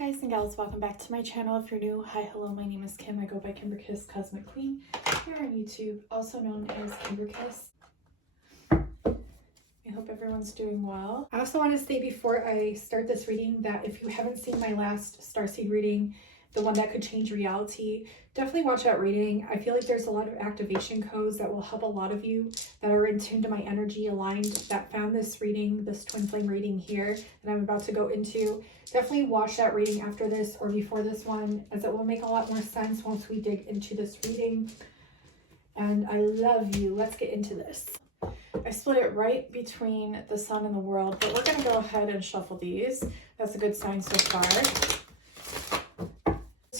guys and gals, welcome back to my channel. If you're new, hi, hello, my name is Kim. I go by Kimberkiss Cosmic Queen here on YouTube, also known as Kimberkiss. I hope everyone's doing well. I also want to say before I start this reading that if you haven't seen my last starseed reading, the one that could change reality, definitely watch that reading. I feel like there's a lot of activation codes that will help a lot of you that are in tune to my energy, aligned, that found this reading, this twin flame reading here that I'm about to go into. Definitely watch that reading after this or before this one, as it will make a lot more sense once we dig into this reading. And I love you. Let's get into this. I split it right between the sun and the world, but we're going to go ahead and shuffle these. That's a good sign so far.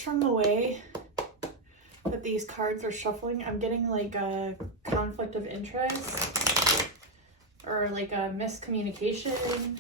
From the way that these cards are shuffling, I'm getting like a conflict of interest or like a miscommunication.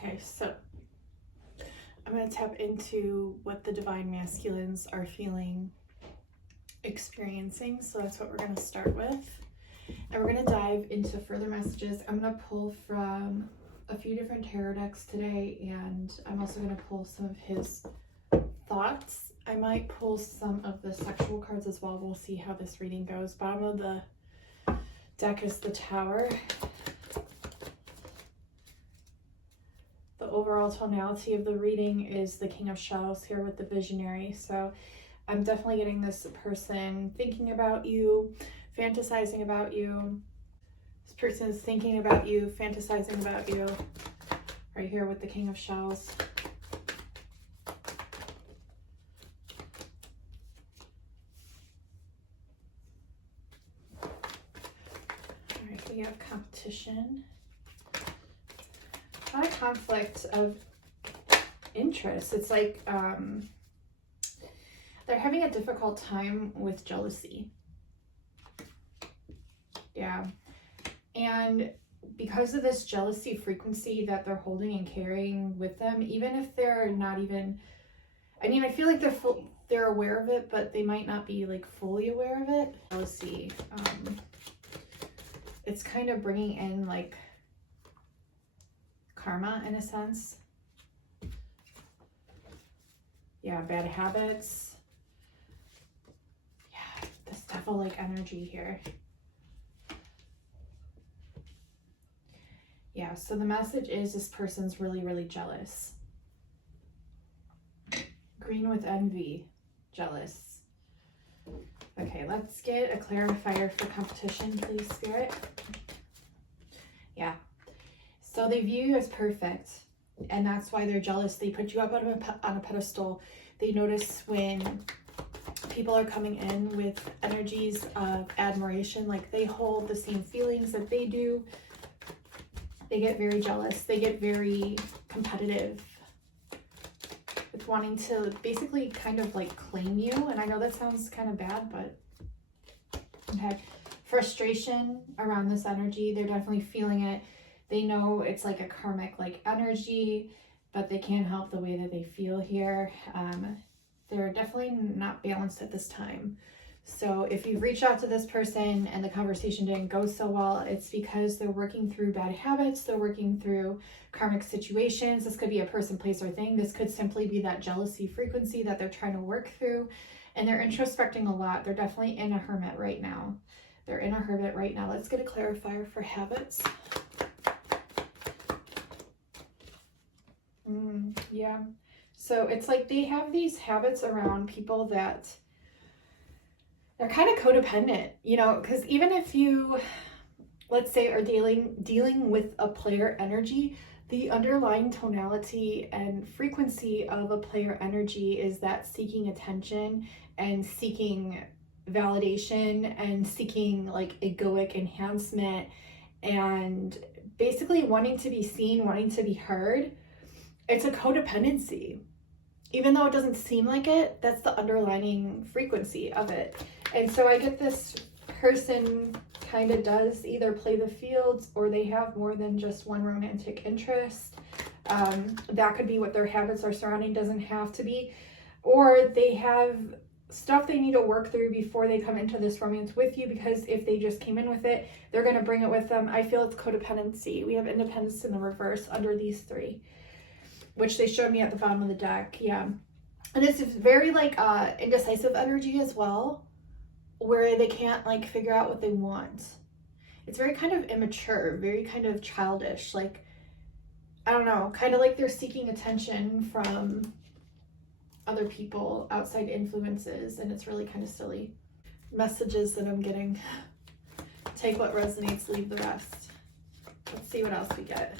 Okay, so I'm going to tap into what the divine masculines are feeling, experiencing. So that's what we're going to start with. And we're going to dive into further messages. I'm going to pull from a few different tarot decks today, and I'm also going to pull some of his thoughts. I might pull some of the sexual cards as well. We'll see how this reading goes. Bottom of the deck is the Tower. The overall tonality of the reading is the King of Shells here with the Visionary. So I'm definitely getting this person thinking about you, fantasizing about you. This person is thinking about you, fantasizing about you. Right here with the King of Shells. All right, we have competition. A lot of conflict of interest. It's like they're having a difficult time with jealousy. Yeah. And because of this jealousy frequency that they're holding and carrying with them, even if they're not even, I mean, I feel like they're aware of it, but they might not be like fully aware of it. Jealousy. It's kind of bringing in like karma in a sense. Yeah, bad habits. Yeah, this devil-like energy here. Yeah, so the message is this person's really, really jealous. Green with envy, jealous. Okay, let's get a clarifier for competition, please, Spirit. Yeah. So they view you as perfect, and that's why they're jealous. They put you up on a pedestal. They notice when people are coming in with energies of admiration, like they hold the same feelings that they do. They get very jealous. They get very competitive with wanting to basically kind of like claim you. And I know that sounds kind of bad, but okay. Frustration around this energy. They're definitely feeling it. They know it's like a karmic like energy, but they can't help the way that they feel here. They're definitely not balanced at this time. So if you've reached out to this person and the conversation didn't go so well, it's because they're working through bad habits. They're working through karmic situations. This could be a person, place, or thing. This could simply be that jealousy frequency that they're trying to work through. And they're introspecting a lot. They're definitely in a hermit right now. They're in a hermit right now. Let's get a clarifier for habits. Yeah. So it's like they have these habits around people that they're kind of codependent, you know, because even if you, let's say, are dealing with a player energy, the underlying tonality and frequency of a player energy is that seeking attention and seeking validation and seeking like egoic enhancement and basically wanting to be seen, wanting to be heard. It's a codependency. Even though it doesn't seem like it, that's the underlying frequency of it. And so I get this person kind of does either play the fields or they have more than just one romantic interest. That could be what their habits are surrounding, doesn't have to be. Or they have stuff they need to work through before they come into this romance with you, because if they just came in with it, they're going to bring it with them. I feel it's codependency. We have independence in the reverse under these three, which they showed me at the bottom of the deck. Yeah. And it's very like indecisive energy as well, where they can't like figure out what they want. It's very kind of immature, very kind of childish. Like, I don't know, kind of like they're seeking attention from other people, outside influences, and it's really kind of silly. Messages that I'm getting. Take what resonates, leave the rest. Let's see what else we get.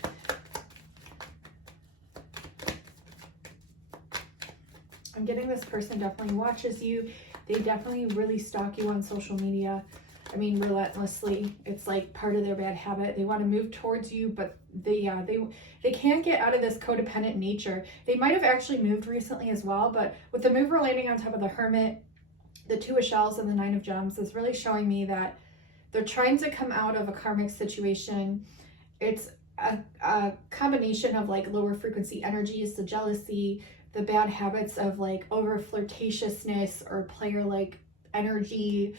I'm getting this person definitely watches you. They definitely really stalk you on social media. I mean, relentlessly. It's like part of their bad habit. They want to move towards you, but they can't get out of this codependent nature. They might have actually moved recently as well, but with the mover landing on top of the Hermit, the Two of Shells, and the Nine of Gems is really showing me that they're trying to come out of a karmic situation. It's a combination of like lower frequency energies, the jealousy, the bad habits of like over flirtatiousness or player like energy.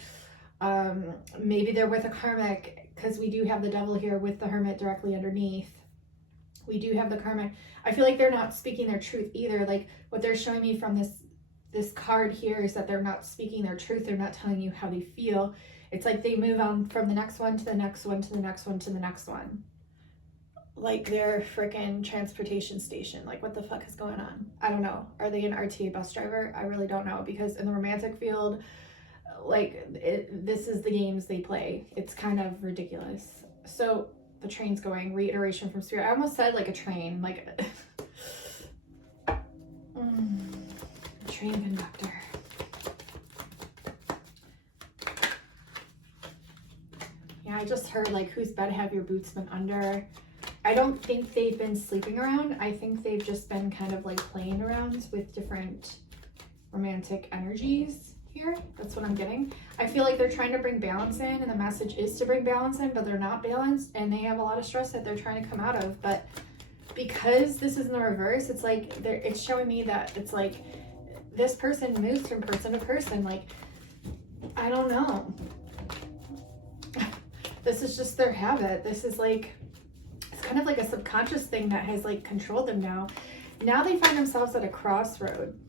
Maybe they're with a karmic, because we do have the Devil here with the Hermit directly underneath. We do have the karmic. I feel like they're not speaking their truth either. Like what they're showing me from this card here is that they're not speaking their truth. They're not telling you how they feel. It's like they move on from the next one to the next one to the next one to the next one. Like their freaking transportation station. Like what the fuck is going on? I don't know. Are they an RTA bus driver? I really don't know, because in the romantic field, like this is the games they play. It's kind of ridiculous. So the train's going, reiteration from spirit. I almost said like a train, like train conductor. Yeah, I just heard like, whose bed have your boots been under? I don't think they've been sleeping around. I think they've just been kind of like playing around with different romantic energies here. That's what I'm getting. I feel like they're trying to bring balance in, and the message is to bring balance in, but they're not balanced, and they have a lot of stress that they're trying to come out of. But because this is in the reverse, it's like it's showing me that it's like this person moves from person to person. Like, I don't know. This is just their habit. This is like, it's kind of like a subconscious thing that has like controlled them now. Now they find themselves at a crossroad.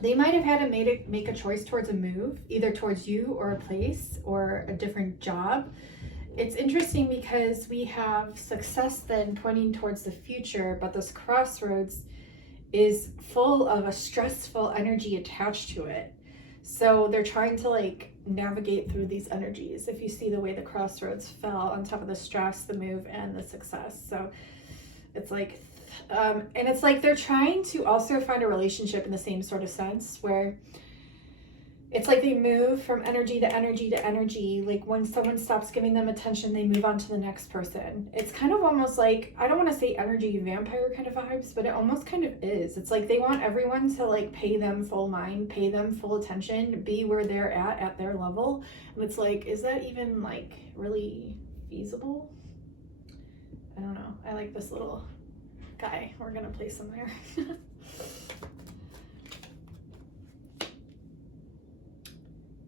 They might have had to make a choice towards a move, either towards you or a place or a different job. It's interesting because we have success then pointing towards the future, but this crossroads is full of a stressful energy attached to it. So they're trying to like navigate through these energies. If you see the way the crossroads fell on top of the stress, the move, and the success. So it's like, and it's like they're trying to also find a relationship in the same sort of sense, where it's like they move from energy to energy to energy. Like when someone stops giving them attention, they move on to the next person. It's kind of almost like, I don't want to say energy vampire kind of vibes, but it almost kind of is. It's like they want everyone to like pay them full mind, pay them full attention, be where they're at their level. And it's like, is that even like really feasible? I don't know. I like this little guy. We're gonna place him there.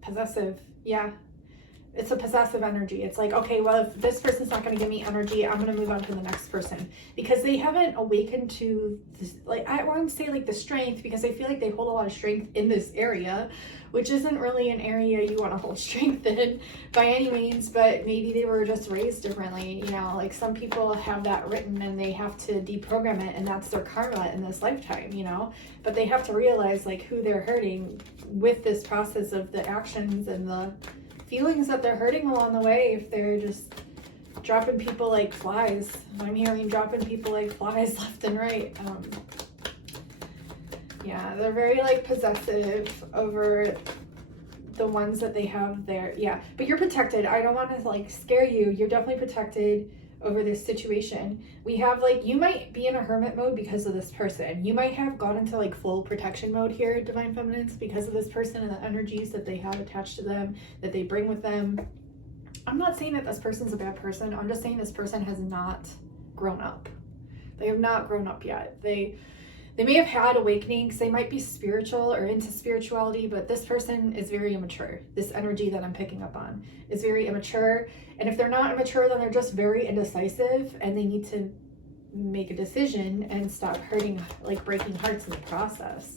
Possessive. Yeah, it's a possessive energy. It's like, okay, well, if this person's not going to give me energy, I'm going to move on to the next person, because they haven't awakened to this, like, I won't say like the strength, because I feel like they hold a lot of strength in this area, which isn't really an area you want to hold strength in by any means, but maybe they were just raised differently. You know, like some people have that written and they have to deprogram it, and that's their karma in this lifetime, you know, but they have to realize like who they're hurting with this process of the actions and the feelings that they're hurting along the way. If they're just dropping people like flies, I'm hearing dropping people like flies left and right. Yeah, they're very like possessive over the ones that they have there. Yeah, but you're protected. I don't want to like scare you. You're definitely protected over this situation. We have like, you might be in a hermit mode because of this person. You might have gone into like full protection mode here, Divine Feminines, because of this person and the energies that they have attached to them, that they bring with them. I'm not saying that this person's a bad person. I'm just saying this person has not grown up. They have not grown up yet. They may have had awakenings. They might be spiritual or into spirituality, but this person is very immature. This energy that I'm picking up on is very immature. And if they're not immature, then they're just very indecisive, and they need to make a decision and stop hurting, like breaking hearts in the process.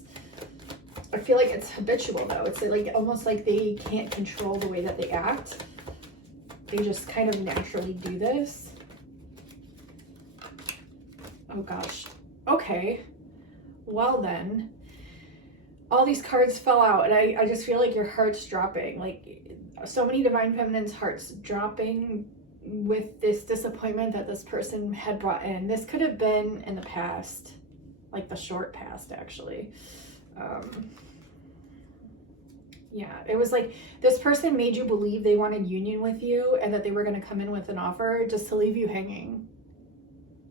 I feel like it's habitual though. It's like almost like they can't control the way that they act. They just kind of naturally do this. Oh gosh. Okay. Well then, all these cards fell out, and I just feel like your heart's dropping. Like so many Divine Feminines' hearts dropping with this disappointment that this person had brought in. This could have been in the past, like the short past actually. Yeah, it was like this person made you believe they wanted union with you and that they were going to come in with an offer just to leave you hanging.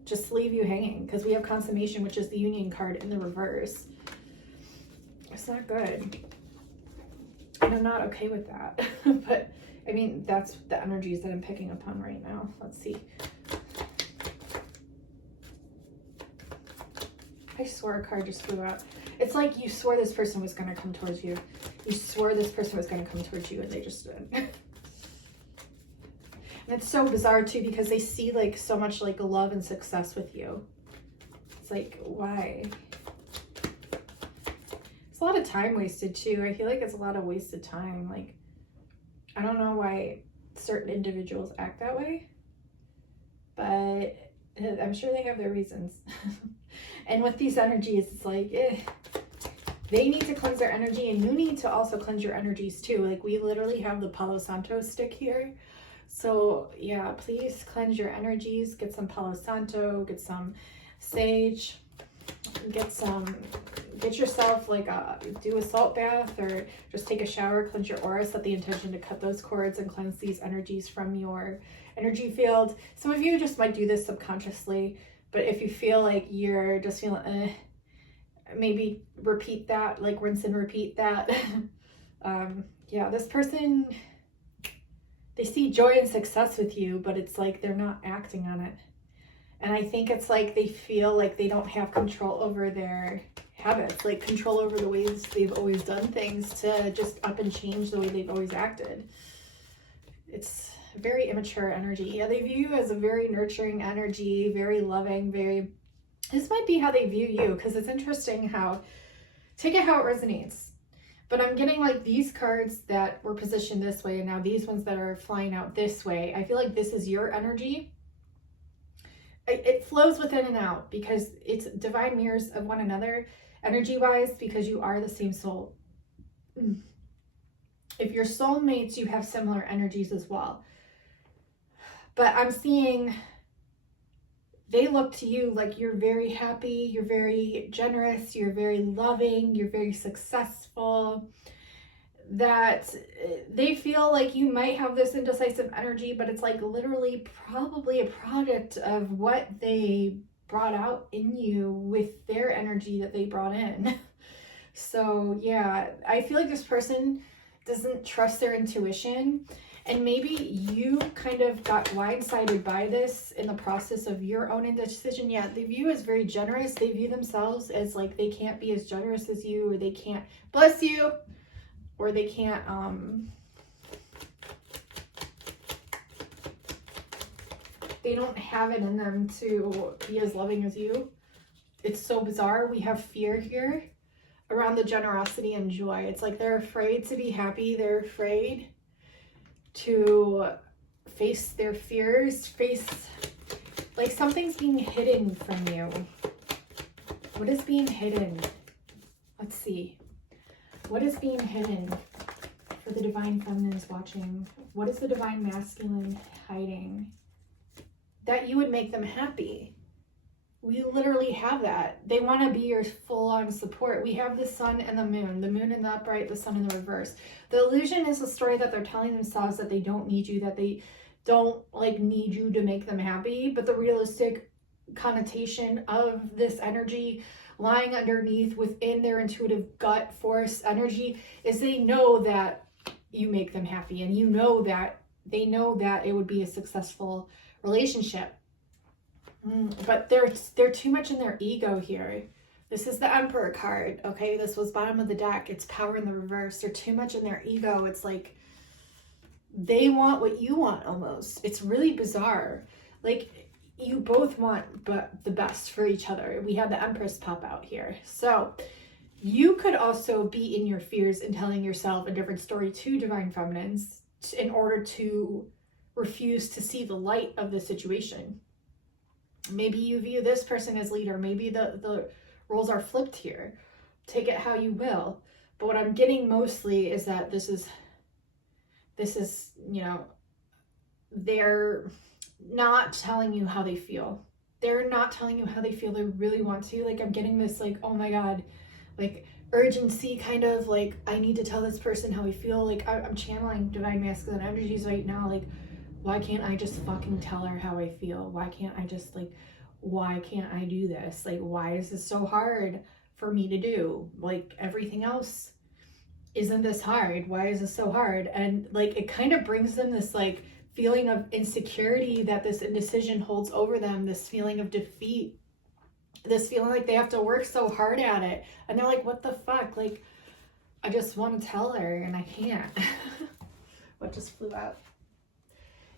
Just leave you hanging, because we have consummation, which is the union card in the reverse. It's not good. And I'm not okay with that. But I mean, that's the energies that I'm picking up on right now. Let's see. I swore a card just flew out. It's like you swore this person was going to come towards you. You swore this person was going to come towards you, and they just didn't. And it's so bizarre too, because they see like so much like love and success with you. It's like, why? It's a lot of time wasted too. I feel like it's a lot of wasted time. Like, I don't know why certain individuals act that way, but I'm sure they have their reasons. And with these energies, it's like, they need to cleanse their energy, and you need to also cleanse your energies too. Like, we literally have the Palo Santo stick here. So yeah, please cleanse your energies. Get some Palo Santo, get some sage, get yourself like do a salt bath, or just take a shower, cleanse your aura, set the intention to cut those cords and cleanse these energies from your energy field. Some of you just might do this subconsciously, but if you feel like you're just feeling maybe repeat that, like rinse and repeat that. Yeah, this person, they see joy and success with you, but it's like they're not acting on it. And I think it's like they feel like they don't have control over their habits, like control over the ways they've always done things, to just up and change the way they've always acted. It's very immature energy. Yeah, they view you as a very nurturing energy, very loving, very... This might be how they view you, because it's interesting how... Take it how it resonates. But I'm getting like these cards that were positioned this way, and now these ones that are flying out this way. I feel like this is your energy. It flows within and out because it's divine mirrors of one another energy-wise, because you are the same soul. If you're soulmates, you have similar energies as well. But I'm seeing they look to you like you're very happy, you're very generous, you're very loving, you're very successful, that they feel like you might have this indecisive energy, but it's like literally probably a product of what they brought out in you with their energy that they brought in. So yeah, I feel like this person doesn't trust their intuition. And maybe you kind of got blindsided by this in the process of your own indecision. Yeah, they view you as very generous. They view themselves as like they can't be as generous as you, or they can't bless you, or they can't they don't have it in them to be as loving as you. It's so bizarre. We have fear here around the generosity and joy. It's like they're afraid to be happy. They're afraid to face their fears, like something's being hidden from you. What is being hidden? Let's see. What is being hidden for the Divine Feminines watching? What is the Divine Masculine hiding? That you would make them happy. We literally have that. They want to be your full-on support. We have the sun and the moon in the upright, the sun in the reverse. The illusion is a story that they're telling themselves that they don't need you, that they don't like need you to make them happy. But the realistic connotation of this energy lying underneath within their intuitive gut force energy is they know that you make them happy, and you know that they know that it would be a successful relationship. But they're too much in their ego here. This is the Emperor card, okay? This was bottom of the deck. It's power in the reverse. They're too much in their ego. It's like they want what you want almost. It's really bizarre. Like you both want but the best for each other. We have the Empress pop out here. So you could also be in your fears and telling yourself a different story to Divine Feminines in order to refuse to see the light of the situation. Maybe you view this person as leader. Maybe the roles are flipped here. Take it how you will. But what I'm getting mostly is that this is, you know, they're not telling you how they feel. They're not telling you how they feel. They really want to. Like, I'm getting this, like, oh my God, like urgency kind of like, I need to tell this person how I feel. Like, I'm channeling Divine Masculine energies right now. Like, why can't I just fucking tell her how I feel? Why can't I just like, why can't I do this? Like, why is this so hard for me to do? Like, everything else isn't this hard. Why is this so hard? And like, it kind of brings them this like feeling of insecurity that this indecision holds over them, this feeling of defeat, this feeling like they have to work so hard at it. And they're like, what the fuck? Like, I just want to tell her and I can't. What just flew out?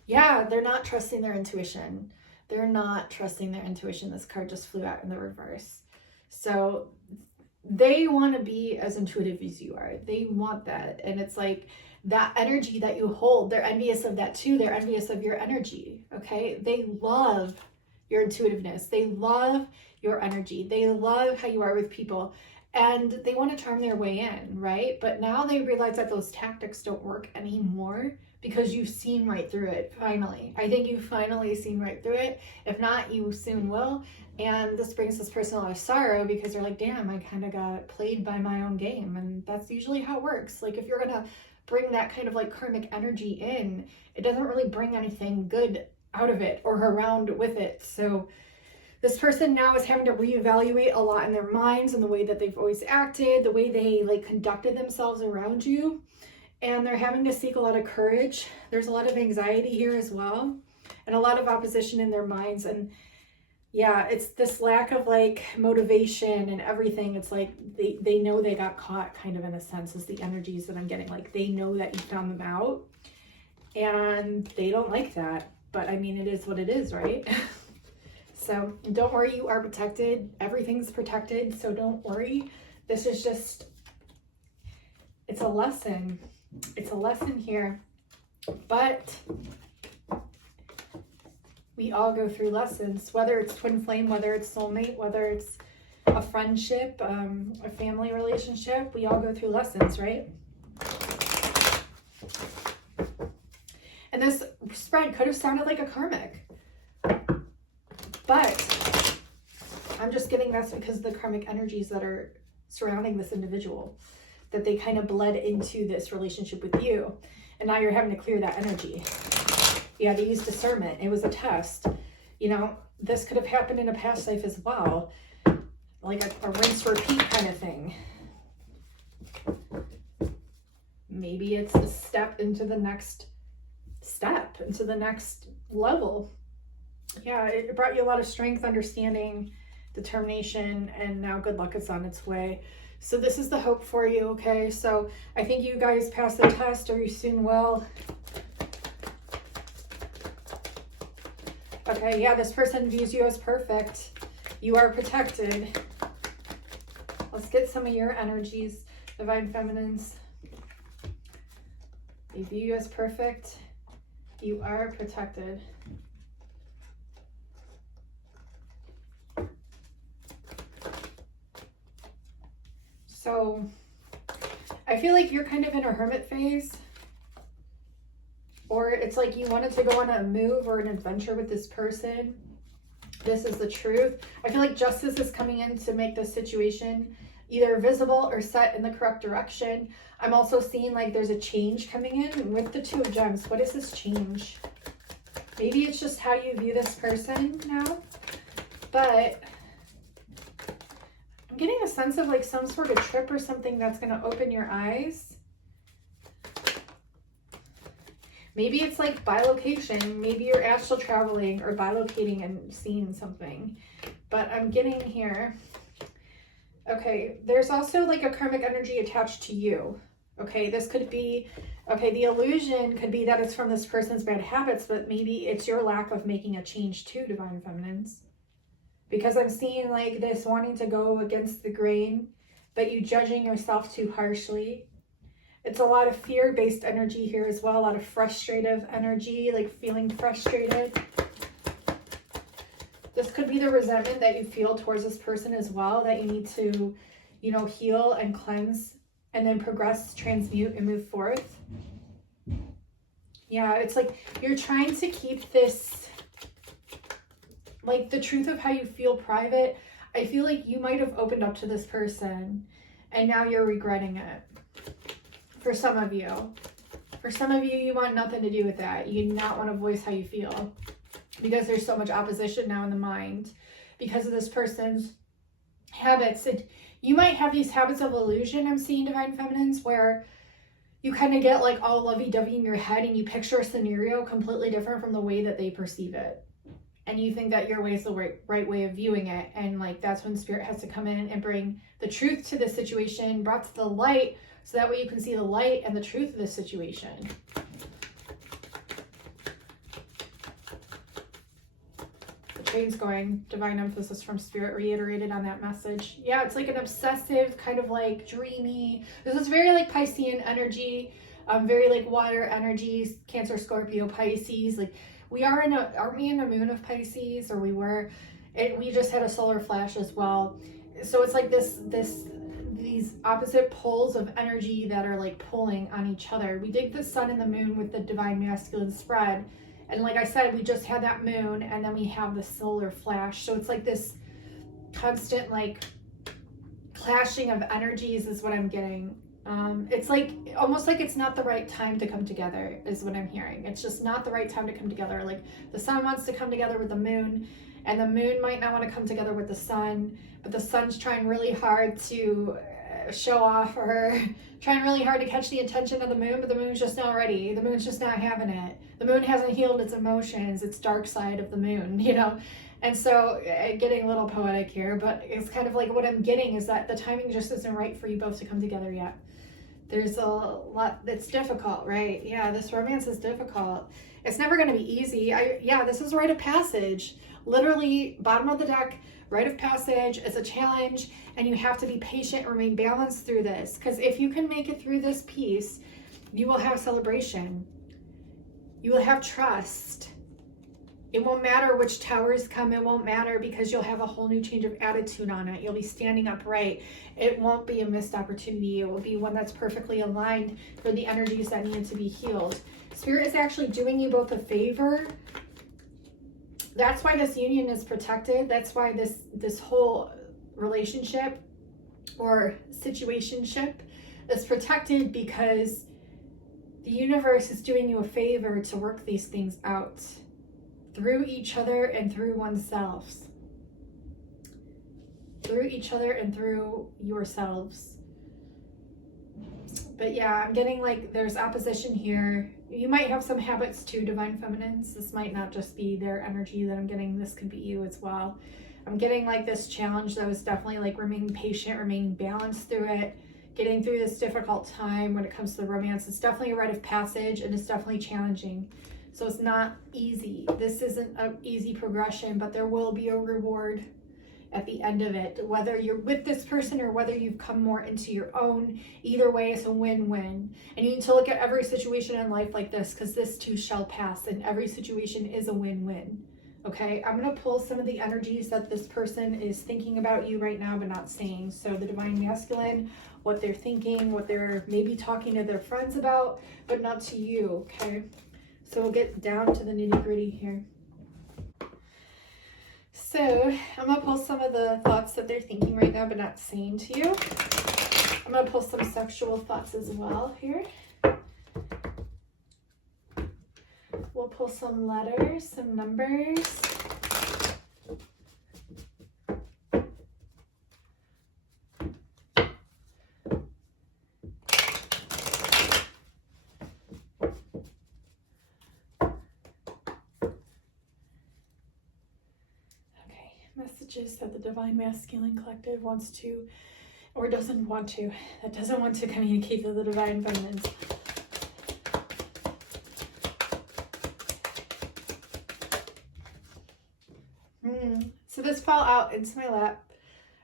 Yeah, they're not trusting their intuition. They're not trusting their intuition. This card just flew out in the reverse. So they want to be as intuitive as you are. They want that. And it's like that energy that you hold, they're envious of that too. They're envious of your energy, okay? They love your intuitiveness. They love your energy. They love how you are with people. And they want to charm their way in, right? But now they realize that those tactics don't work anymore, because you've seen right through it, finally. I think you've finally seen right through it. If not, you soon will. And this brings this person a lot of sorrow, because they're like, damn, I kind of got played by my own game. And that's usually how it works. Like, if you're going to bring that kind of like karmic energy in, it doesn't really bring anything good out of it or around with it. So this person now is having to reevaluate a lot in their minds and the way that they've always acted, the way they like conducted themselves around you. And they're having to seek a lot of courage. There's a lot of anxiety here as well, and a lot of opposition in their minds. And yeah, it's this lack of like motivation and everything. It's like they know they got caught, kind of, in a sense, is the energies that I'm getting. Like, they know that you found them out and they don't like that. But I mean, it is what it is, right? So don't worry, you are protected. Everything's protected, so don't worry. This is just, it's a lesson. It's a lesson here, but we all go through lessons, whether it's twin flame, whether it's soulmate, whether it's a friendship, a family relationship. We all go through lessons, right? And this spread could have sounded like a karmic, but I'm just getting this because of the karmic energies that are surrounding this individual, that they kind of bled into this relationship with you. And now you're having to clear that energy. You had to use discernment. It was a test. You know, this could have happened in a past life as well. Like a rinse repeat kind of thing. Maybe it's a step into the next step, into the next level. Yeah, it brought you a lot of strength, understanding, determination, and now good luck is on its way. So this is the hope for you, okay? So I think you guys pass the test, or you soon will. Okay, yeah, this person views you as perfect. You are protected. Let's get some of your energies, Divine Feminines. They view you as perfect. You are protected. So I feel like you're kind of in a hermit phase, or it's like you wanted to go on a move or an adventure with this person, This is the truth. I feel like justice is coming in to make this situation either visible or set in the correct direction. I'm also seeing like there's a change coming in with the Two of Gems. What is this change? Maybe it's just how you view this person now, but I'm getting a sense of like some sort of trip or something that's going to open your eyes. Maybe it's like bilocation. Maybe you're astral traveling or bilocating and seeing something. But I'm getting here. Okay, there's also like a karmic energy attached to you. Okay, this could be, okay, the illusion could be that it's from this person's bad habits, but maybe it's your lack of making a change too, Divine Feminines. Because I'm seeing like this wanting to go against the grain, but you judging yourself too harshly. It's a lot of fear-based energy here as well, a lot of frustrative energy, like feeling frustrated. This could be the resentment that you feel towards this person as well, that you need to, you know, heal and cleanse and then progress, transmute, and move forth. Yeah, it's like you're trying to keep this, like the truth of how you feel private. I feel like you might have opened up to this person and now you're regretting it. For some of you. For some of you, you want nothing to do with that. You do not want to voice how you feel. Because there's so much opposition now in the mind. Because of this person's habits. And you might have these habits of illusion, I'm seeing, Divine Feminines, where you kind of get like all lovey-dovey in your head and you picture a scenario completely different from the way that they perceive it. And you think that your way is the right way of viewing it. And like that's when Spirit has to come in and bring the truth to the situation, brought to the light, so that way you can see the light and the truth of this situation. The train's going. Divine emphasis from Spirit reiterated on that message. Yeah, it's like an obsessive, kind of like dreamy. This is very like Piscean energy. Very like water energies. Cancer, Scorpio, Pisces. Like we are in a, aren't we in a moon of Pisces? Or we were, we just had a solar flash as well. So it's like these opposite poles of energy that are like pulling on each other. We dig the sun and the moon with the divine masculine spread. And like I said, we just had that moon and then we have the solar flash. So it's like this constant like clashing of energies is what I'm getting. It's like almost like it's not the right time to come together is what I'm hearing. It's just not the right time to come together. Like the sun wants to come together with the moon and the moon might not want to come together with the sun, but the sun's trying really hard to show off or trying really hard to catch the attention of the moon, but the moon's just not ready. The moon's just not having it. The moon hasn't healed its emotions, its dark side of the moon, you know? And so getting a little poetic here, but it's kind of like what I'm getting is that the timing just isn't right for you both to come together yet. There's a lot that's difficult, right? Yeah, this romance is difficult. It's never going to be easy. Yeah, this is a rite of passage. Literally, bottom of the deck, rite of passage. It's a challenge, and you have to be patient and remain balanced through this. Because if you can make it through this piece, you will have celebration. You will have trust. It won't matter which towers come. It won't matter because you'll have a whole new change of attitude on it. You'll be standing upright. It won't be a missed opportunity. It will be one that's perfectly aligned for the energies that need to be healed. Spirit is actually doing you both a favor. That's why this union is protected. That's why this whole relationship or situationship is protected, because the universe is doing you a favor to work these things out through each other and through oneself. Through each other and through yourselves. But yeah, I'm getting like there's opposition here. You might have some habits too, Divine Feminines. This might not just be their energy that I'm getting. This could be you as well. I'm getting like this challenge that was definitely like remaining patient, remaining balanced through it, getting through this difficult time when it comes to the romance. It's definitely a rite of passage and it's definitely challenging. So it's not easy. This isn't an easy progression, but there will be a reward at the end of it. Whether you're with this person or whether you've come more into your own, either way, it's a win-win. And you need to look at every situation in life like this, because this too shall pass, and every situation is a win-win. Okay, I'm going to pull some of the energies that this person is thinking about you right now, but not saying. So the Divine Masculine, what they're thinking, what they're maybe talking to their friends about, but not to you, okay? So we'll get down to the nitty-gritty here. So I'm going to pull some of the thoughts that they're thinking right now, but not saying to you. I'm going to pull some sexual thoughts as well here. We'll pull some letters, some numbers. Messages that the Divine Masculine Collective wants to, or doesn't want to, that doesn't want to communicate to the Divine Feminines. So this fell out into my lap.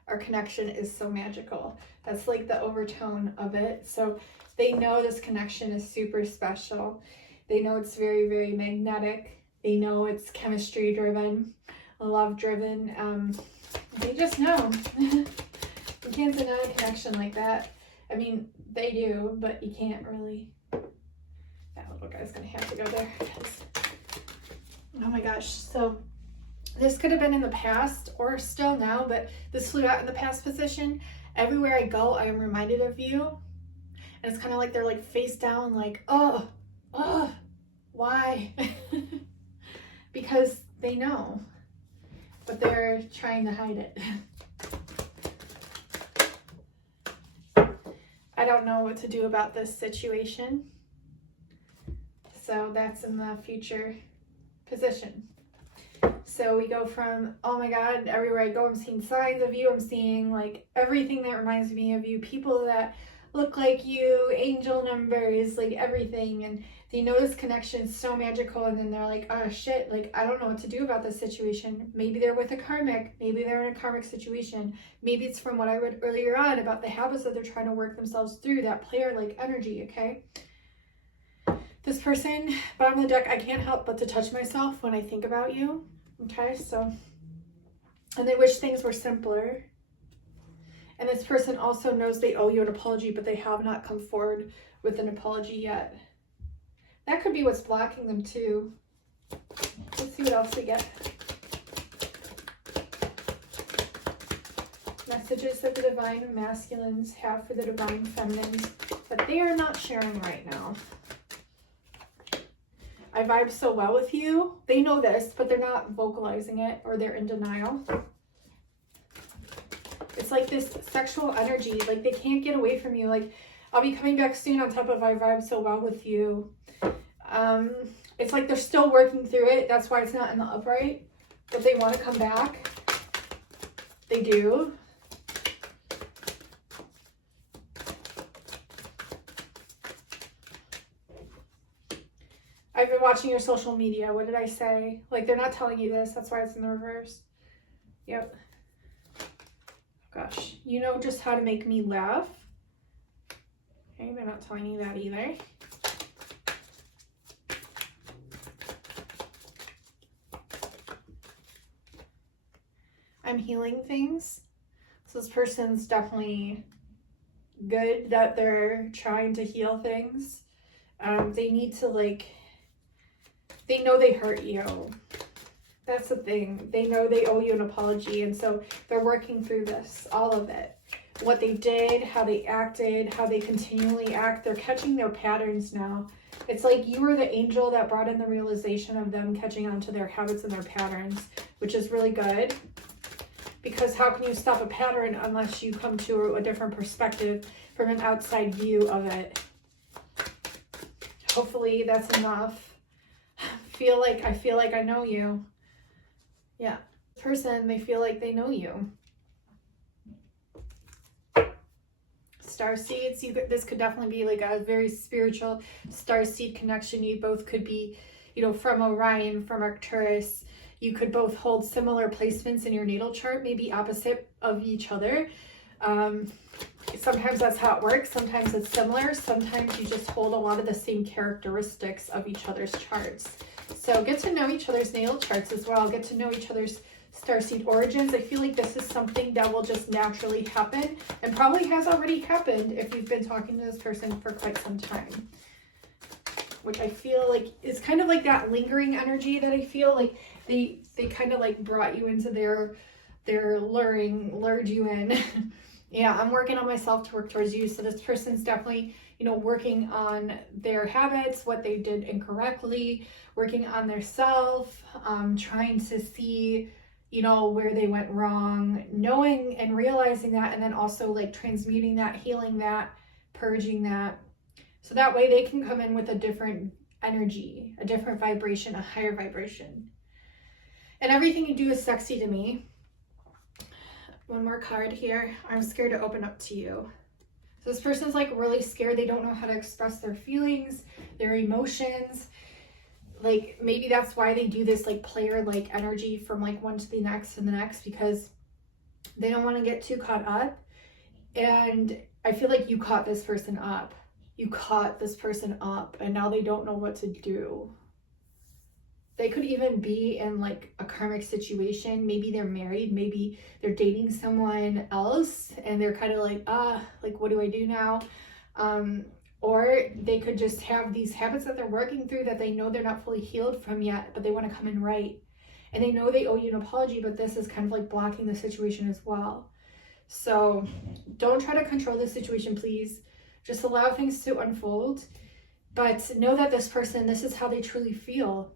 Our connection is so magical. That's like the overtone of it. So they know this connection is super special. They know it's very, very magnetic. They know it's chemistry driven, love driven. They just know. You can't deny a connection like that. I mean, they do, but you can't really. That little guy's gonna have to go there. Oh my gosh. So this could have been in the past or still now, but this flew out in the past position. Everywhere I go, I am reminded of you. And it's kind of like they're like face down, like, oh, why? Because they know, but they're trying to hide it. I don't know what to do about this situation. So that's in the future position. So we go from, oh my God, everywhere I go, I'm seeing signs of you. I'm seeing like everything that reminds me of you, people that look like you, angel numbers, like everything. And they know this connection is so magical. And then they're like, oh shit, like, I don't know what to do about this situation. Maybe they're with a karmic. Maybe they're in a karmic situation. Maybe it's from what I read earlier on about the habits that they're trying to work themselves through, that player-like energy, okay? This person, bottom of the deck, I can't help but to touch myself when I think about you. Okay, so, and they wish things were simpler. And this person also knows they owe you an apology, but they have not come forward with an apology yet. That could be what's blocking them too. Let's see what else we get. Messages that the Divine Masculines have for the Divine Feminines that they are not sharing right now. I vibe so well with you. They know this, but they're not vocalizing it, or they're in denial. It's like this sexual energy, like they can't get away from you. Like, I'll be coming back soon, on top of I vibe so well with you. It's like they're still working through it. That's why it's not in the upright. But they want to come back. They do. I've been watching your social media. What did I say? Like, they're not telling you this. That's why it's in the reverse. Yep. Gosh. You know just how to make me laugh. Okay, they're not telling you that either. I'm healing things. So this person's definitely good that they're trying to heal things. They need to, like, they know they hurt you. That's the thing. They know they owe you an apology. And so they're working through this, all of it. What they did, how they acted, how they continually act. They're catching their patterns now. It's like you were the angel that brought in the realization of them catching on to their habits and their patterns, which is really good. Because how can you stop a pattern unless you come to a different perspective from an outside view of it? Hopefully that's enough. I feel like I know you. Yeah. This person, they feel like they know you. Starseeds, this could definitely be like a very spiritual starseed connection. You both could be, you know, from Orion, from Arcturus. You could both hold similar placements in your natal chart, maybe opposite of each other. Sometimes that's how it works. Sometimes it's similar. Sometimes you just hold a lot of the same characteristics of each other's charts. So get to know each other's natal charts as well. Get to know each other's starseed origins. I feel like this is something that will just naturally happen, and probably has already happened if you've been talking to this person for quite some time. which I feel like is kind of like that lingering energy that I feel like they kind of like brought you into their lured you in. Yeah, I'm working on myself to work towards you. So this person's definitely, you know, working on their habits, what they did incorrectly, working on their self, trying to see, you know, where they went wrong, knowing and realizing that, and then also like transmuting that, healing that, purging that. So that way they can come in with a different energy, a different vibration, a higher vibration. And everything you do is sexy to me. One more card here. I'm scared to open up to you. So this person's like really scared. They don't know how to express their feelings, their emotions. Like maybe that's why they do this like player like energy from like one to the next and the next, because they don't want to get too caught up. And I feel like you caught this person up. You caught this person up and now they don't know what to do. They could even be in like a karmic situation. Maybe they're married, maybe they're dating someone else and they're kind of like, like what do I do now? Or they could just have these habits that they're working through that they know they're not fully healed from yet, but they want to come in right. And they know they owe you an apology, but this is kind of like blocking the situation as well. So don't try to control the situation, please. Just allow things to unfold. But know that this person, this is how they truly feel.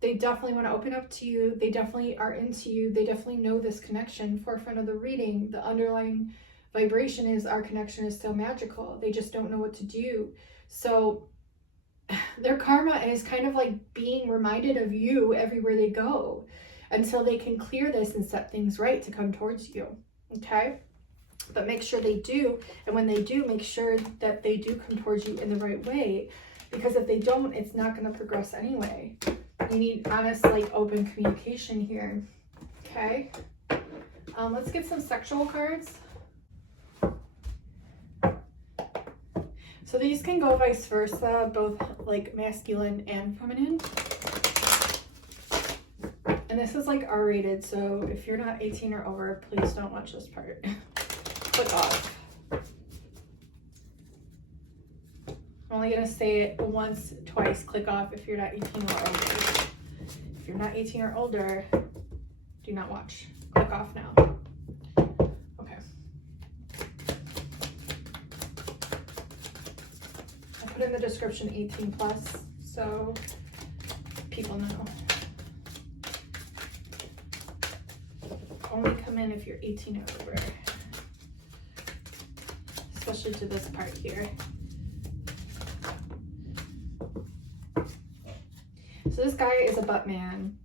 They definitely want to open up to you. They definitely are into you. They definitely know this connection. Forefront of the reading, the underlying vibration is our connection is still magical. They just don't know what to do. So their karma is kind of like being reminded of you everywhere they go until they can clear this and set things right to come towards you. Okay? But make sure they do. And when they do, make sure that they do come towards you in the right way. Because if they don't, it's not going to progress anyway. You need honest, like, open communication here. Okay? Let's get some sexual cards. So these can go vice versa, both like masculine and feminine. And this is like R-rated, so if you're not 18 or over, please don't watch this part. Click off. I'm only gonna say it once, twice. Click off if you're not 18 or older. If you're not 18 or older, do not watch. Click off now. Okay. I put in the description 18 plus, so people know. Only come in if you're 18 or over. Especially to this part here. So this guy is a butt man.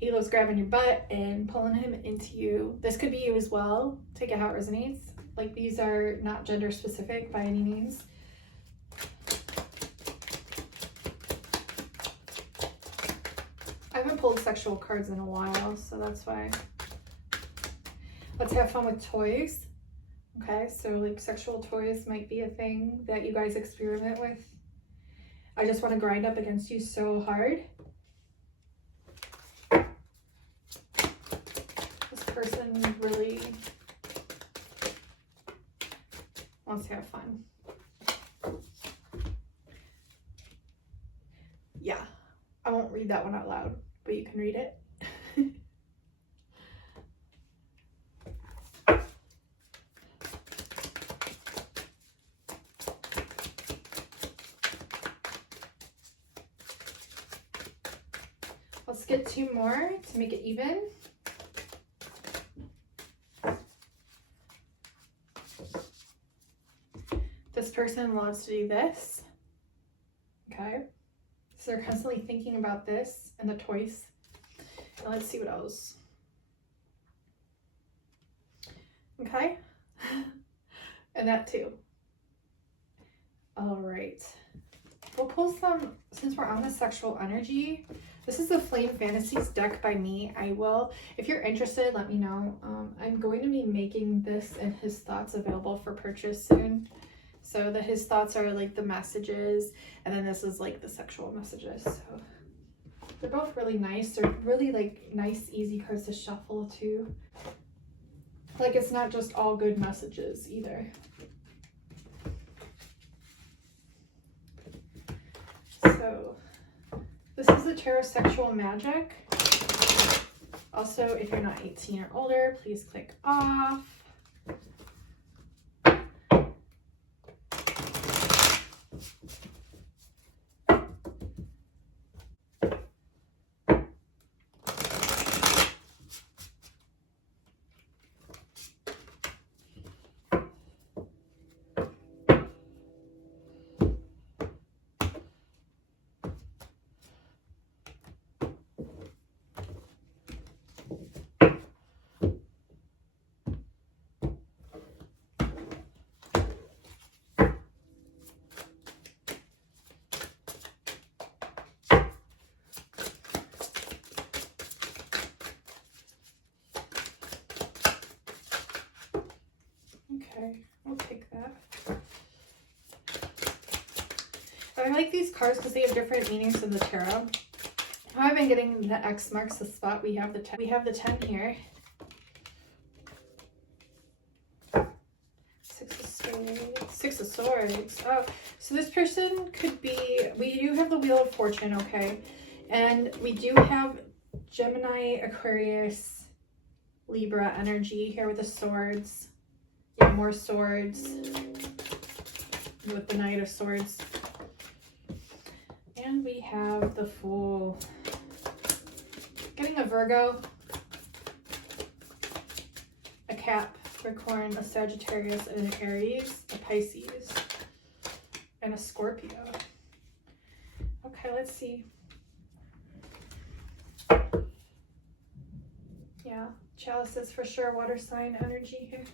He loves grabbing your butt and pulling him into you. This could be you as well. Take it how it resonates. Like, these are not gender specific by any means. I haven't pulled sexual cards in a while, so that's why. Let's have fun with toys. Okay, so like sexual toys might be a thing that you guys experiment with. I just want to grind up against you so hard. This person really wants to have fun. Yeah, I won't read that one out loud, but you can read it. Let's get two more to make it even. This person loves to do this. Okay. So they're constantly thinking about this and the toys. And let's see what else. Okay. And that too. All right. We'll pull some, since we're on the sexual energy. This is the Flame Fantasies deck by me. I will, if you're interested, let me know. I'm going to be making this and his thoughts available for purchase soon. So the his thoughts are like the messages, and then this is like the sexual messages. So they're both really nice. They're really like nice, easy cards to shuffle too. Like, it's not just all good messages either. So So this is the Tarot Sexual Magic. Also, if you're not 18 or older, please click off. Okay, I'll take that. I like these cards because they have different meanings in the tarot. I've been getting the X marks the spot. We have the 10. We have the 10 here. 6 of Spades. 6 of Swords. Oh, so this person could be. We do have the Wheel of Fortune, okay, and we do have Gemini, Aquarius, Libra energy here with the swords. Yeah, more swords with the Knight of Swords. And we have the Fool. Getting a Virgo, a Capricorn, a Sagittarius, and an Aries, a Pisces, and a Scorpio. Okay, let's see. Yeah, chalices for sure, water sign energy here.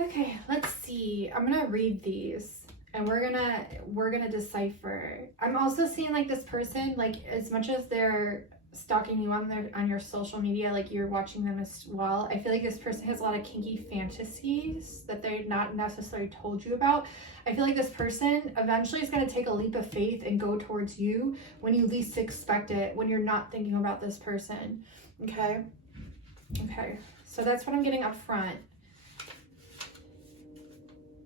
Okay, let's see. I'm gonna read these and we're gonna decipher. I'm also seeing like this person, like as much as they're stalking you on your social media, like you're watching them as well. I feel like this person has a lot of kinky fantasies that they're not necessarily told you about. I feel like this person eventually is going to take a leap of faith and go towards you when you least expect it, when you're not thinking about this person. Okay, so that's what I'm getting up front.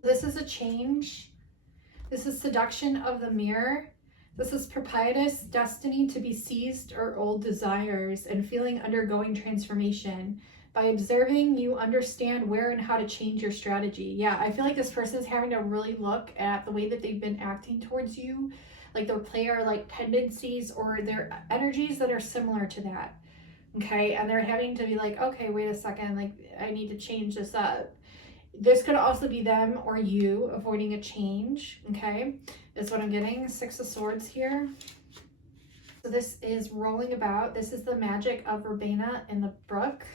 This is a change. This is seduction of the mirror. This is propitious destiny to be seized or old desires and feeling undergoing transformation. By observing, you understand where and how to change your strategy. Yeah, I feel like this person is having to really look at the way that they've been acting towards you, like their player-like tendencies or their energies that are similar to that. Okay, and they're having to be like, okay, wait a second, like I need to change this up. This could also be them or you avoiding a change, okay? Is what I'm getting. 6 of Swords here. So this is rolling about. This is the magic of Verbena in the brook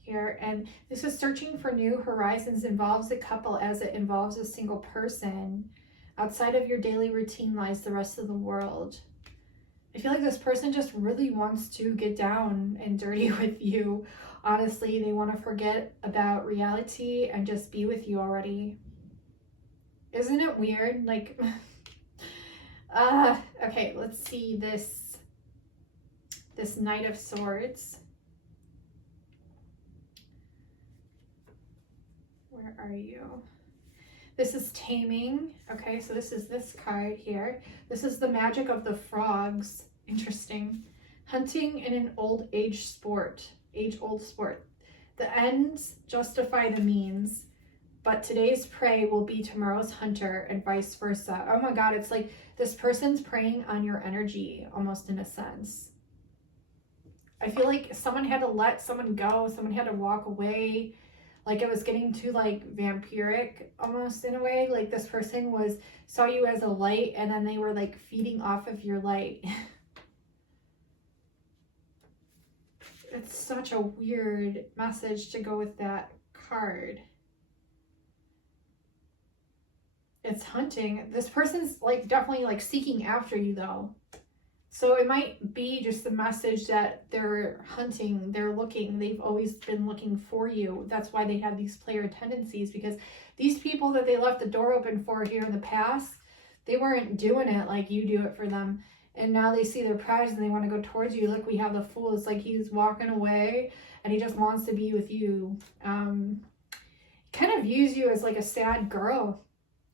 here. And this is searching for new horizons, involves a couple as it involves a single person. Outside of your daily routine lies the rest of the world. I feel like this person just really wants to get down and dirty with you. Honestly, they want to forget about reality and just be with you already. Isn't it weird? Like, okay, let's see this Knight of Swords. Where are you? This is Taming. Okay, so this is this card here. This is the magic of the frogs. Interesting. Hunting in an old age sport. Age-old sport. The ends justify the means, but today's prey will be tomorrow's hunter and vice versa. Oh my God, it's like this person's preying on your energy almost in a sense. I feel like someone had to let someone go. Someone had to walk away. Like it was getting too like vampiric almost in a way. Like this person saw you as a light and then they were like feeding off of your light. It's such a weird message to go with that card. It's hunting. This person's like definitely like seeking after you though. So it might be just the message that they're hunting, they're looking, they've always been looking for you. That's why they have these player tendencies, because these people that they left the door open for here in the past, they weren't doing it like you do it for them. And now they see their prize and they want to go towards you. Look, we have the Fool. It's like he's walking away and he just wants to be with you. Kind of views you as like a sad girl.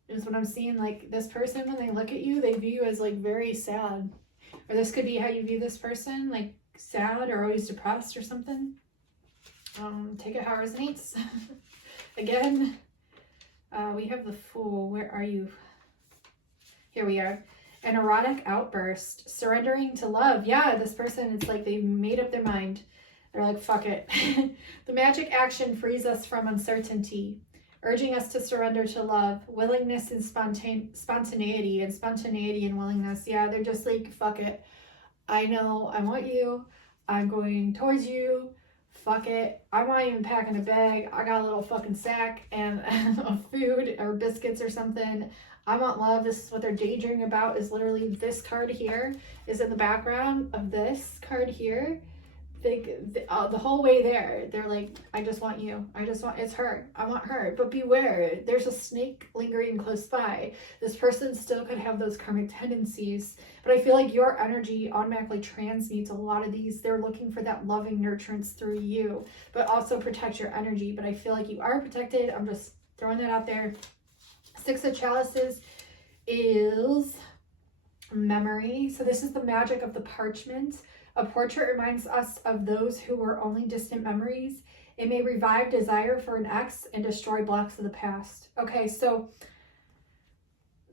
is what I'm seeing. Like this person, when they look at you, they view you as like very sad. Or this could be how you view this person, like sad or always depressed or something. Take it how it resonates. Again, we have the Fool. Where are you? Here we are. An erotic outburst, surrendering to love. Yeah, this person, it's like they made up their mind. They're like, fuck it. The magic action frees us from uncertainty, urging us to surrender to love, willingness and spontaneity and willingness. Yeah, they're just like, fuck it. I know I want you. I'm going towards you. Fuck it. I'm not even packing a bag. I got a little fucking sack and of food or biscuits or something. I want love. This is what they're daydreaming about, is literally this card here is in the background of this card here. The whole way there, they're like, I just want you. It's her. I want her. But beware, there's a snake lingering close by. This person still could have those karmic tendencies, but I feel like your energy automatically transmutes a lot of these. They're looking for that loving nurturance through you, but also protect your energy. But I feel like you are protected. I'm just throwing that out there. Six of Chalices is memory. So this is the magic of the parchment. A portrait reminds us of those who were only distant memories. It may revive desire for an ex and destroy blocks of the past. Okay, so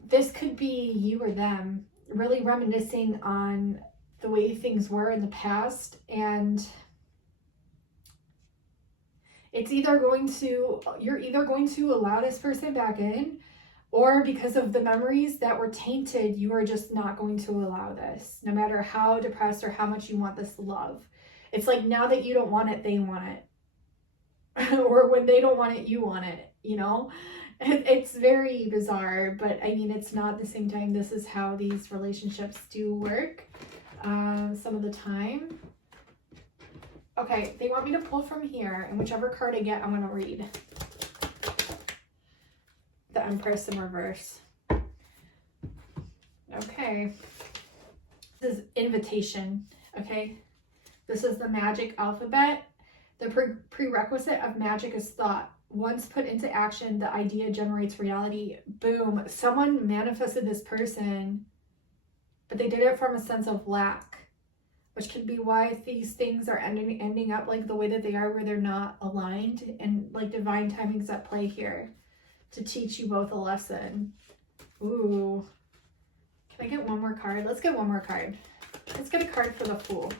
this could be you or them really reminiscing on the way things were in the past, and it's you're either going to allow this person back in, or because of the memories that were tainted, you are just not going to allow this, no matter how depressed or how much you want this love. It's like now that you don't want it, they want it. Or when they don't want it, you want it, you know? It's very bizarre, but I mean, it's not at the same time. This is how these relationships do work some of the time. Okay, they want me to pull from here, and whichever card I get, I'm going to read. The Empress in reverse. Okay. This is invitation. Okay. This is the magic alphabet. The prerequisite of magic is thought. Once put into action, the idea generates reality. Boom. Someone manifested this person, but they did it from a sense of lack, which can be why these things are ending up like the way that they are, where they're not aligned, and like divine timing's at play here to teach you both a lesson. Ooh. Can I get one more card? Let's get one more card. Let's get a card for the Fool.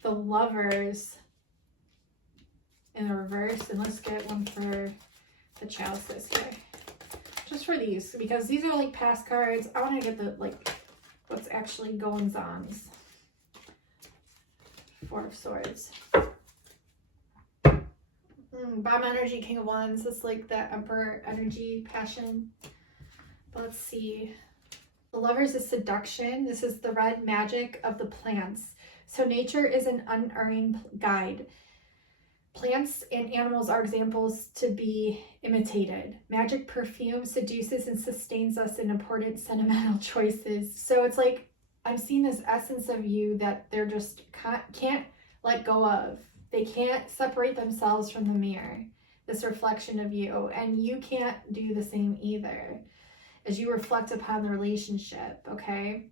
The Lovers in the reverse. And let's get one for the Chalices here. Just for these, because these are like past cards. I want to get the, like, what's actually goings on. Four of Swords. Bomb energy, King of Wands. It's like that Emperor energy, passion. But let's see. The Lovers is seduction. This is the red magic of the plants. So nature is an unerring guide. Plants and animals are examples to be imitated. Magic perfume seduces and sustains us in important sentimental choices. So it's like, I'm seeing this essence of you that they're just can't let go of. They can't separate themselves from the mirror, this reflection of you, and you can't do the same either as you reflect upon the relationship, okay?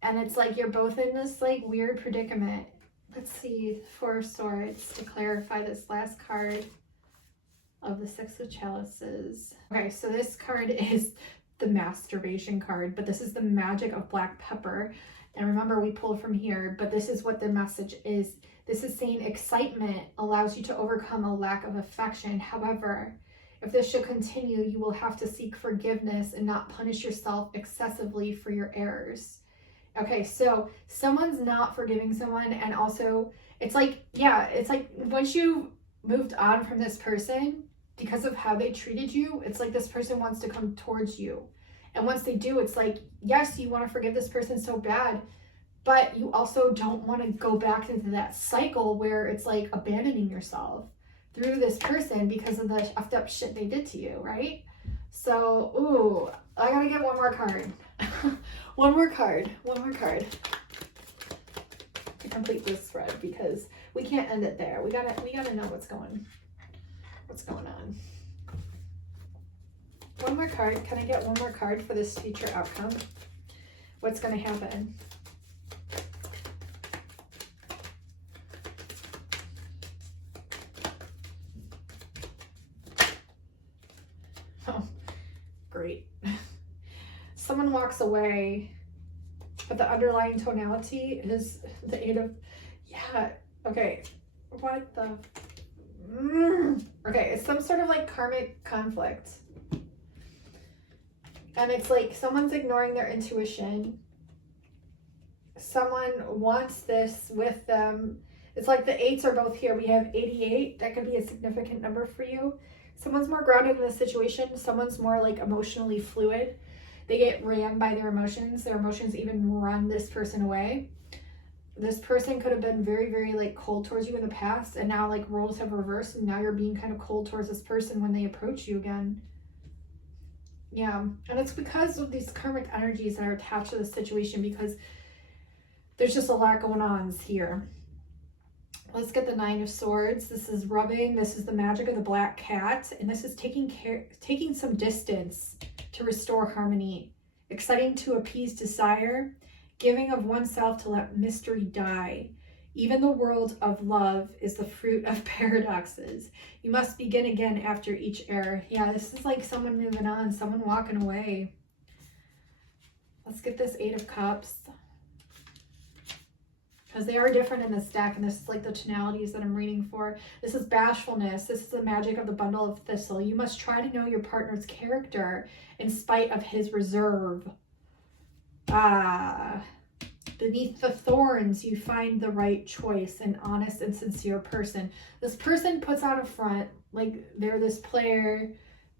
And it's like you're both in this like weird predicament. Let's see, Four of Swords to clarify this last card of the Six of Chalices. Okay, so this card is the masturbation card, but this is the magic of black pepper. And remember, we pulled from here, but this is what the message is. This is saying excitement allows you to overcome a lack of affection. However, if this should continue, you will have to seek forgiveness and not punish yourself excessively for your errors. Okay, so someone's not forgiving someone, and also it's like, yeah, it's like once you moved on from this person because of how they treated you, it's like this person wants to come towards you. And once they do, it's like, yes, you want to forgive this person so bad, but you also don't want to go back into that cycle where it's like abandoning yourself through this person because of the effed up shit they did to you, right? So, ooh, I gotta get one more card. one more card to complete this spread, because we can't end it there. We gotta know what's going. What's going on? One more card. Can I get one more card for this future outcome? What's going to happen? Oh, great. Someone walks away, but the underlying tonality is the Eight of... Yeah, okay. What the... Okay, it's some sort of like karmic conflict. And it's like someone's ignoring their intuition. Someone wants this with them. It's like the 8s are both here. We have 88. That could be a significant number for you. Someone's more grounded in the situation. Someone's more like emotionally fluid. They get ran by their emotions. Their emotions even run this person away. This person could have been very, very like cold towards you in the past. And now like roles have reversed. And now you're being kind of cold towards this person when they approach you again. Yeah, and it's because of these karmic energies that are attached to the situation, because there's just a lot going on here. Let's get the Nine of Swords. This is rubbing. This is the magic of the black cat. And this is taking some distance to restore harmony. Exciting to appease desire. Giving of oneself to let mystery die. Even the world of love is the fruit of paradoxes. You must begin again after each error. Yeah, this is like someone moving on, someone walking away. Let's get this Eight of Cups. Because they are different in this deck, and this is like the tonalities that I'm reading for. This is bashfulness. This is the magic of the bundle of thistle. You must try to know your partner's character in spite of his reserve. Beneath the thorns, you find the right choice, an honest and sincere person. This person puts out a front, like they're this player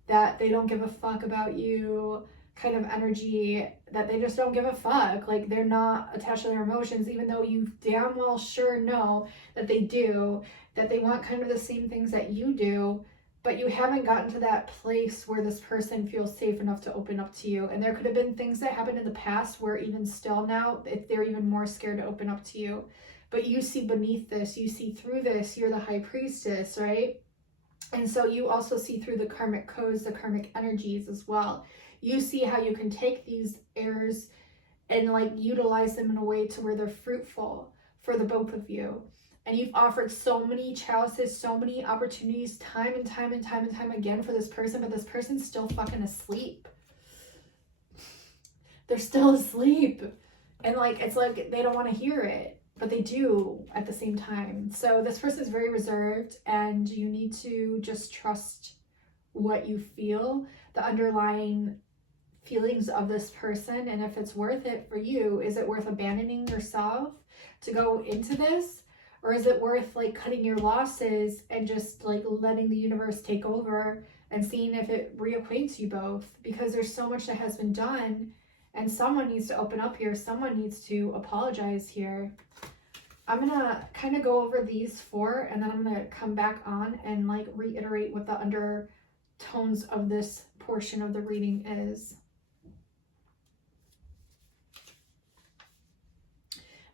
that they don't give a fuck about you, kind of energy, that they just don't give a fuck. Like they're not attached to their emotions, even though you damn well sure know that they do, that they want kind of the same things that you do. But you haven't gotten to that place where this person feels safe enough to open up to you. And there could have been things that happened in the past where even still now, if they're even more scared to open up to you. But you see beneath this, you see through this, you're the high priestess, right? And so you also see through the karmic codes, the karmic energies as well. You see how you can take these errors and like utilize them in a way to where they're fruitful for the both of you. And you've offered so many chalices, so many opportunities, time and time and time and time again for this person, but this person's still fucking asleep. They're still asleep. And like, it's like they don't want to hear it, but they do at the same time. So this person is very reserved, and you need to just trust what you feel, the underlying feelings of this person. And if it's worth it for you, is it worth abandoning yourself to go into this? Or is it worth like cutting your losses and just like letting the universe take over and seeing if it reacquaints you both? Because there's so much that has been done, and someone needs to open up here. Someone needs to apologize here. I'm going to kind of go over these four, and then I'm going to come back on and like reiterate what the undertones of this portion of the reading is.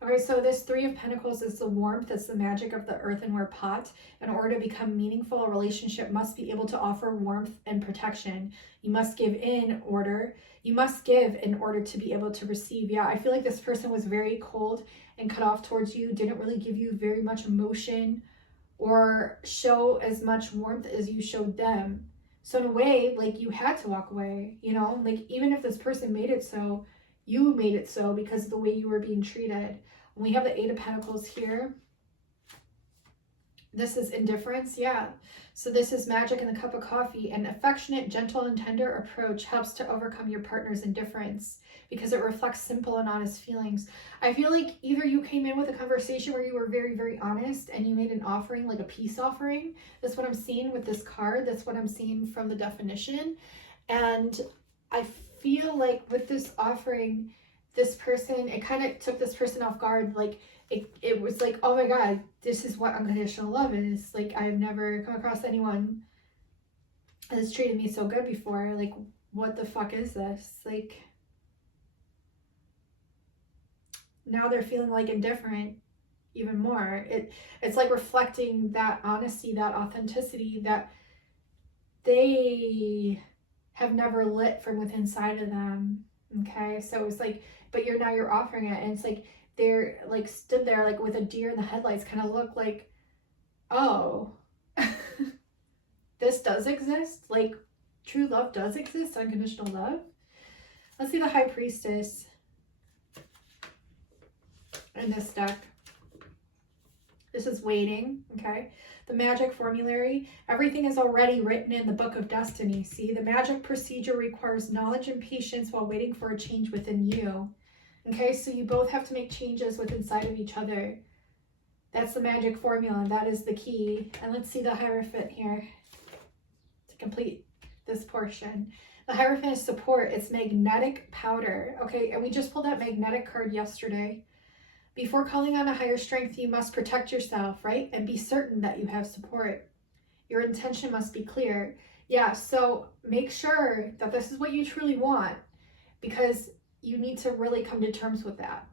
Okay, so this Three of Pentacles is the warmth. It's the magic of the earthenware pot. In order to become meaningful, a relationship must be able to offer warmth and protection. You must give in order. You must give in order to be able to receive. Yeah, I feel like this person was very cold and cut off towards you, didn't really give you very much emotion or show as much warmth as you showed them. So in a way, like you had to walk away, you know, like even if this person made it so, you made it so because of the way you were being treated. We have the Eight of Pentacles here. This is indifference, yeah. So this is magic in the cup of coffee. An affectionate, gentle, and tender approach helps to overcome your partner's indifference because it reflects simple and honest feelings. I feel like either you came in with a conversation where you were very, very honest and you made an offering, like a peace offering. That's what I'm seeing with this card. That's what I'm seeing from the definition. And I feel like with this offering, this person, it kind of took this person off guard. Like it was like, oh my God, this is what unconditional love is. Like I've never come across anyone that's treated me so good before. Like what the fuck is this? Like now they're feeling like indifferent even more. It's like reflecting that honesty, that authenticity, that they have never lit from within inside of them. Okay, so it's like, but you're offering it, and it's like they're like stood there like with a deer in the headlights, kind of look like, oh, this does exist. Like true love does exist, unconditional love. Let's see the High Priestess in this deck. This is waiting, okay? The magic formulary. Everything is already written in the book of destiny. See, the magic procedure requires knowledge and patience while waiting for a change within you. Okay, so you both have to make changes within inside of each other. That's the magic formula. That is the key. And let's see the Hierophant here to complete this portion. The Hierophant is support. It's magnetic powder. Okay, and we just pulled that magnetic card yesterday. Before calling on a higher strength, you must protect yourself, right? And be certain that you have support. Your intention must be clear. Yeah, so make sure that this is what you truly want, because you need to really come to terms with that.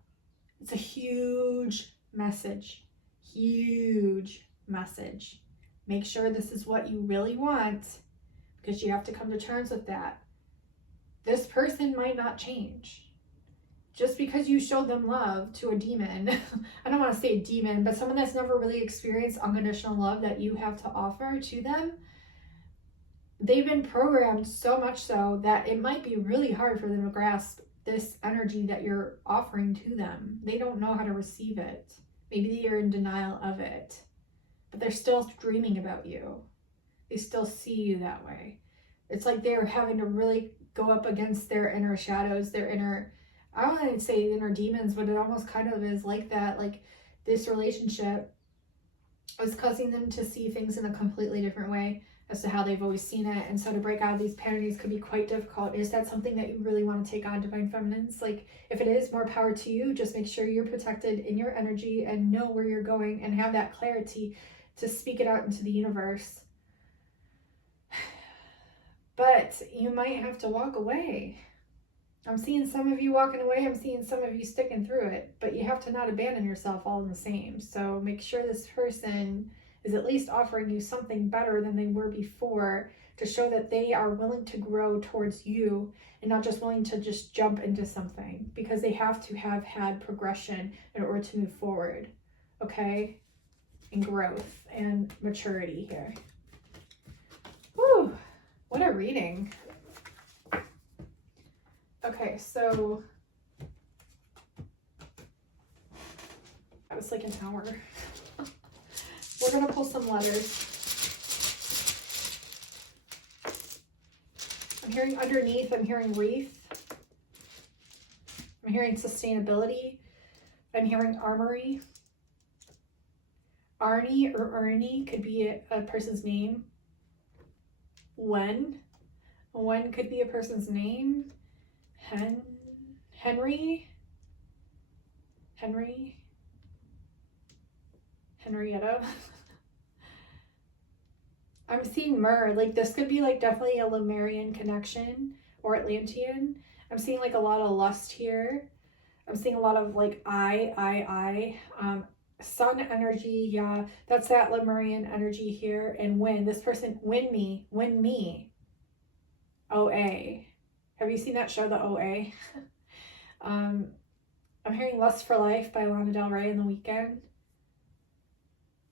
It's a huge message. Huge message. Make sure this is what you really want, because you have to come to terms with that. This person might not change. Just because you showed them love to a demon, I don't want to say a demon, but someone that's never really experienced unconditional love that you have to offer to them, they've been programmed so much so that it might be really hard for them to grasp this energy that you're offering to them. They don't know how to receive it. Maybe they're in denial of it, but they're still dreaming about you. They still see you that way. It's like they're having to really go up against their inner shadows, their inner, I don't want to say inner demons, but it almost kind of is like that. Like this relationship is causing them to see things in a completely different way as to how they've always seen it. And so to break out of these patterns could be quite difficult. Is that something that you really want to take on, Divine Feminines? Like if it is, more power to you. Just make sure you're protected in your energy and know where you're going and have that clarity to speak it out into the universe. But you might have to walk away. I'm seeing some of you walking away. I'm seeing some of you sticking through it. But you have to not abandon yourself all in the same. So make sure this person is at least offering you something better than they were before, to show that they are willing to grow towards you and not just willing to just jump into something, because they have to have had progression in order to move forward. Okay? And growth and maturity here. Whew. What a reading. Okay, so that was like an hour. We're going to pull some letters. I'm hearing underneath, I'm hearing wreath. I'm hearing sustainability. I'm hearing armory. Arnie or Ernie could be a person's name. When could be a person's name. Henrietta. I'm seeing Myrrh. Like this could be like definitely a Lemurian connection or Atlantean. I'm seeing like a lot of lust here. I'm seeing a lot of like sun energy. Yeah, that's that Lemurian energy here. And win. This person, win me. OA. Have you seen that show, The OA? I'm hearing Lust for Life by Lana Del Rey in The Weeknd.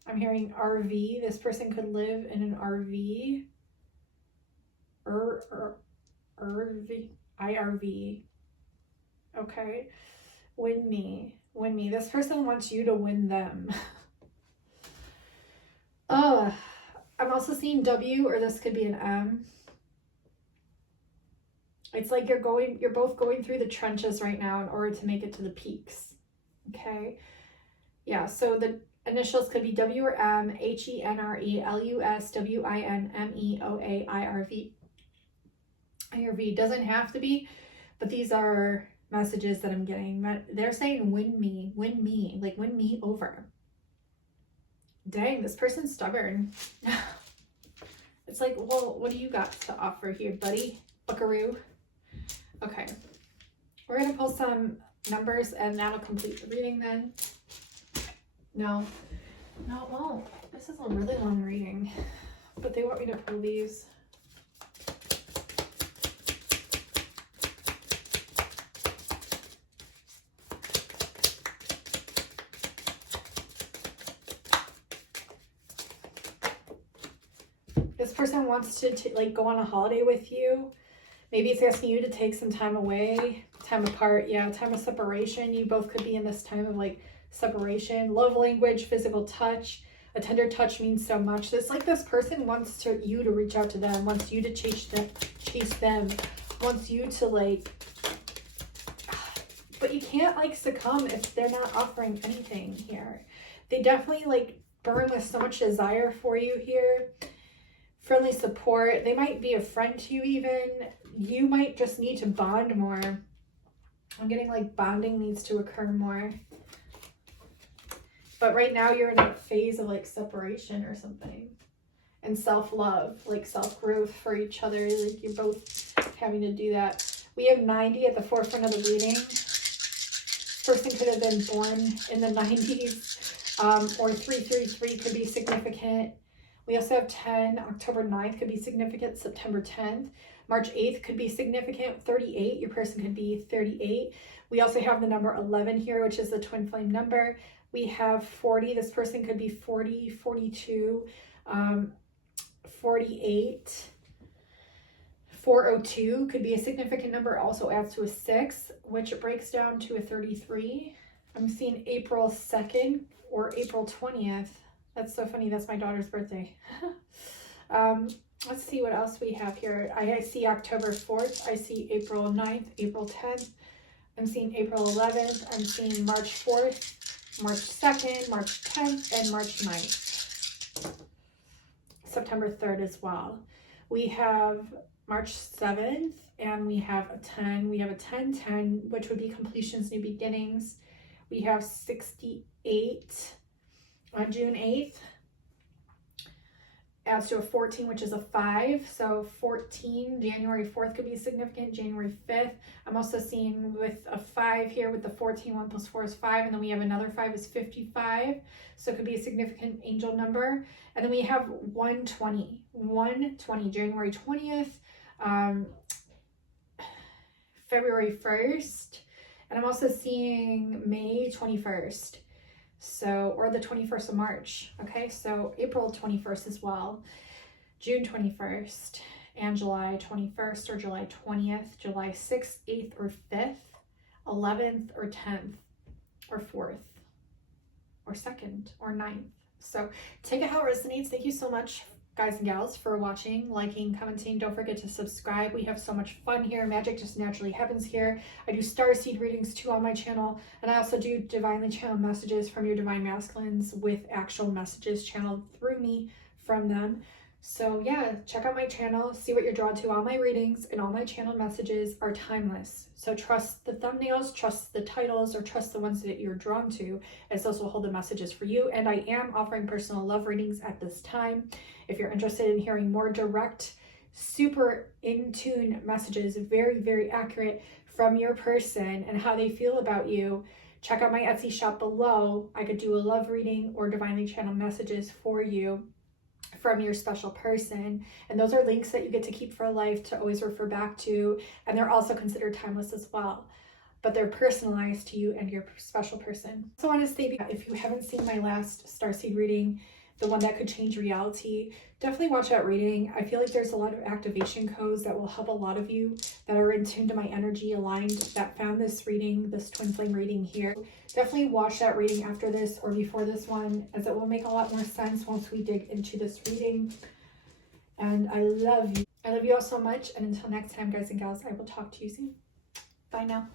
I'm hearing RV. This person could live in an RV. IRV. Okay. Win me. This person wants you to win them. I'm also seeing W, or this could be an M. It's like you're both going through the trenches right now in order to make it to the peaks. Okay. Yeah. So the initials could be W or M, HENRE, LUS, WINME, OA, IRV. IRV doesn't have to be, but these are messages that I'm getting. They're saying win me, like win me over. Dang, this person's stubborn. It's like, well, what do you got to offer here, buddy? Buckaroo. Okay, we're gonna pull some numbers and that'll complete the reading then. No, it won't. This is a really long reading, but they want me to pull these. person wants to like go on a holiday with you. Maybe it's asking you to take some time away, time apart. Yeah, time of separation. You both could be in this time of like separation. Love language, physical touch. A tender touch means so much. It's like this person wants you to reach out to them, wants you to chase them, wants you to like, but you can't like succumb if they're not offering anything here. They definitely like burn with so much desire for you here. Friendly support. They might be a friend to you even. You might just need to bond more. I'm getting like bonding needs to occur more. But right now you're in a phase of like separation or something. And self-love, like self-growth for each other. Like you're both having to do that. We have 90 at the forefront of the reading. Person could have been born in the 90s. Or 333 could be significant. We also have 10. October 9th could be significant. September 10th. March 8th could be significant. 38. Your person could be 38. We also have the number 11 here, which is the twin flame number. We have 40. This person could be 40, 42, 48. 402 could be a significant number. Also adds to a 6, which breaks down to a 33. I'm seeing April 2nd or April 20th. That's so funny. That's my daughter's birthday. Let's see what else we have here. I see October 4th. I see April 9th, April 10th. I'm seeing April 11th. I'm seeing March 4th. March 2nd, March 10th, and March 9th. September 3rd as well. We have March 7th, and we have a 10. We have a 10-10, which would be completions, new beginnings. We have 68 on June 8th. Adds to a 14, which is a 5. So 14, January 4th could be significant. January 5th. I'm also seeing with a 5 here with the 14, 1 plus 4 is 5. And then we have another 5 is 55. So it could be a significant angel number. And then we have 120. 120, January 20th, February 1st. And I'm also seeing May 21st. So, or the 21st of March, okay? So April 21st as well, June 21st, and July 21st or July 20th, July 6th, 8th, or 5th, 11th, or 10th, or 4th, or 2nd, or 9th. So take it how it resonates. Thank you so much, guys and gals, for watching, liking, commenting. Don't forget to subscribe. We have so much fun here. Magic just naturally happens here. I do starseed readings too on my channel, and I also do divinely channeled messages from your divine masculines with actual messages channeled through me from them. So yeah, check out my channel, see what you're drawn to. All my readings and all my channeled messages are timeless. So trust the thumbnails, trust the titles, or trust the ones that you're drawn to, as those will hold the messages for you. And I am offering personal love readings at this time. If you're interested in hearing more direct, super in tune messages, very, very accurate from your person and how they feel about you, check out my Etsy shop below. I could do a love reading or divinely channeled messages for you from your special person. And those are links that you get to keep for life, to always refer back to. And they're also considered timeless as well, but they're personalized to you and your special person. So I want to say, if you haven't seen my last starseed reading, the one that could change reality, definitely watch that reading. I feel like there's a lot of activation codes that will help a lot of you that are in tune to my energy, aligned, that found this reading, this twin flame reading here. Definitely watch that reading after this or before this one, as it will make a lot more sense once we dig into this reading. And I love you. I love you all so much. And until next time, guys and gals, I will talk to you soon. Bye now.